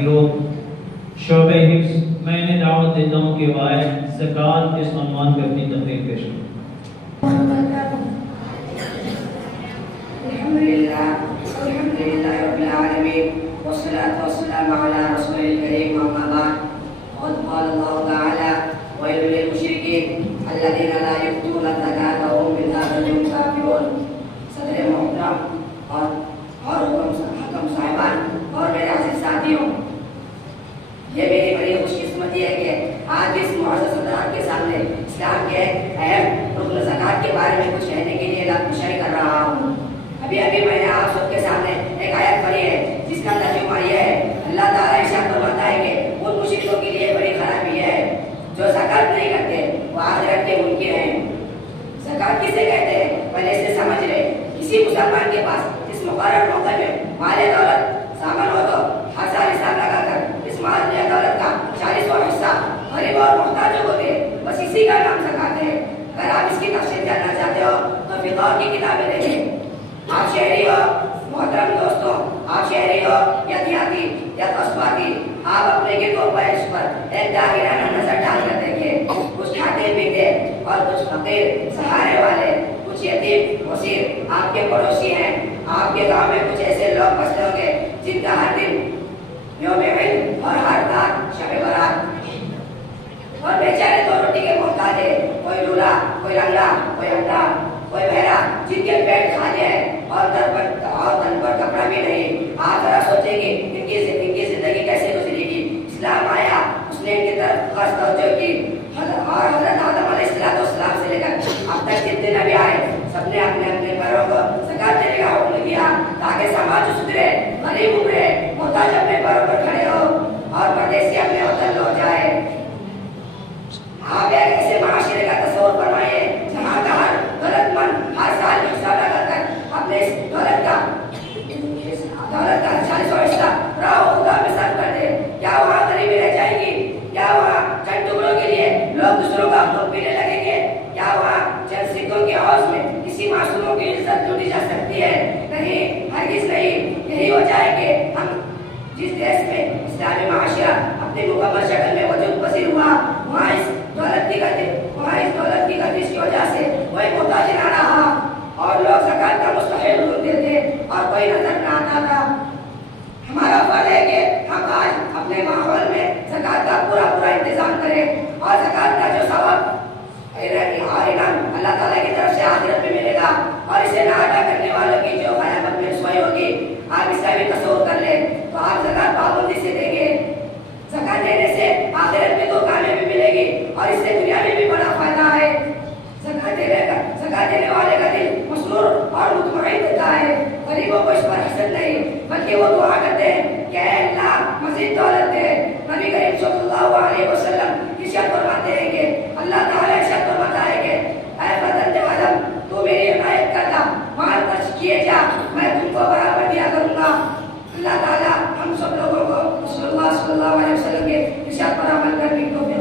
लोग शोबे हिफ्स मैं इन्हें दावत देता हूँ कि वह ज़कात इस उन्वान पर अपनी तकरीर पेश करें। ये मेरी बड़ी खुशकिस्मती है कि आज इस मुअज़्ज़ज़ सदर के सामने इस्लाम के अहम रुकन ज़कात के बारे में कुछ कहने के लिए लाकुशाई कर रहा हूँ। अभी अभी मैंने आप सबके सामने एक आयत पढ़ी है जिसका तर्जुमा यह है, अल्लाह ताला इरशाद फरमाता है कि उन मुशरिकों के लिए बड़ी खराबी है जो ज़कात नहीं करते, वो आखिरत के मुनकिर हैं। ज़कात किसे कहते हैं पहले से समझ ले। किसी मुसलमान के पास इस मुकर्रर मौके में माल दौलत सामान हो तो 1000 हिसाब लगाकर इस माल दौलत का 40वां हिस्सा गरीब और मुहताजों को दे, बस इसी का नाम ज़कात है। अगर आप इसकी तफसील जानना चाहते हो तो फिक़ह की किताबें देखें। आप शहरी हो मोहतरम दोस्तों, आप शहरी हो या देहाती या कस्बाती, आप अपने गिरदो पैश पर एक दायराना नजर डालकर देखिए। कुछ खाते पीते और कुछ फकीर सहारे वाले, कुछ यतीम वसीर आपके पड़ोसी हैं। आपके गांव में कुछ ऐसे लोग बसते होंगे जिनका हर दिन यौम ईद और हर रात शब बरात और बेचारे दो रोटी के मोहताज है। कोई लूला, कोई लंगड़ा, कोई अंधा, कोई बहरा, जिनके पेट खाली है और तन पर कपड़ा भी नहीं। आप जरा सोचेंगे इनकी जिंदगी कैसे गुजरेगी। इस्लाम आया, उसने इनकी तरफ खास तवज्जो की और हज़रत आदम अलैहिस्सलाम से लेकर अब तक जितने नबी आए सबने अपने अपने पैरों को ज़कात देने का हुक्म किया ताकि समाज सुधरे, गरीब उभरे, मोहताज अपने पैरों पर खड़े हो और परदेसी अपने वतन लौट जाए। आप एक ऐसे माशरे का तस्वीर फरमाइए जहाँ का हर दौलतमंद हर साल हिसाब लगाकर अपने इस दौलत का 40वां हिस्सा खुदा में सर्व कर दे। क्या वहाँ गरीबी रह जाएगी? क्या वहाँ चंद टुकड़ों के लिए लोग दूसरों का खून पीने लगेंगे? क्या वहाँ चंद सिक्कों के हौज में किसी मासूमों की इज्जत लूटी जा सकती है? नहीं, हरगिज़ नहीं। यही वजह है कि हम जिस देश में इस्लामी माशरा अपनी मुकम्मल शक्ल में वजूद पसीर हुआ, वहाँ इस दौलत की गर्दिश की वजह से कोई मोहताज ना रहा और लोग ज़कात का मुस्तहिक होते थे और कोई नजर ना आता था। हमारा फर्ज है कि हम आज अपने माहौल में ज़कात का पूरा इंतजाम करें और ज़कात का जो सवाब और इनाम अल्लाह ताला की तरफ से आखिरत में मिलेगा और इसे ना अदा करने वालों की जो क़यामत में रुसवाई होगी, आप इसका भी तसव्वुर कर लें। तो आप ज़कात पाबंदी से देंगे। ज़कात देने से आखिरत में तो कामयाबी मिलेगी और इससे दुनिया में भी बड़ा फायदा है। ज़कात देने वाले का दिल मसरूर और मुतमईन होता है। गरीबों को इस पर हसद नहीं बल्कि वो दुआ करते हैं कि अल्लाह मज़ीद दौलत दे। नबी करीम सल्लल्लाहु अलैहि वसल्लम इरशाद फरमाते हैं कि अल्लाह ताला इरशाद फरमाता है कि ऐ बंदे आदम, तू मेरी इबादत करता, माल खर्च किए जा, मैं तुमको बराबर दिया करूंगा। अल्लाह ताला हम सब लोगों को रसूलुल्लाह सल्लल्लाहु अलैहि वसल्लम के इरशाद पर अमल करने की तौफीक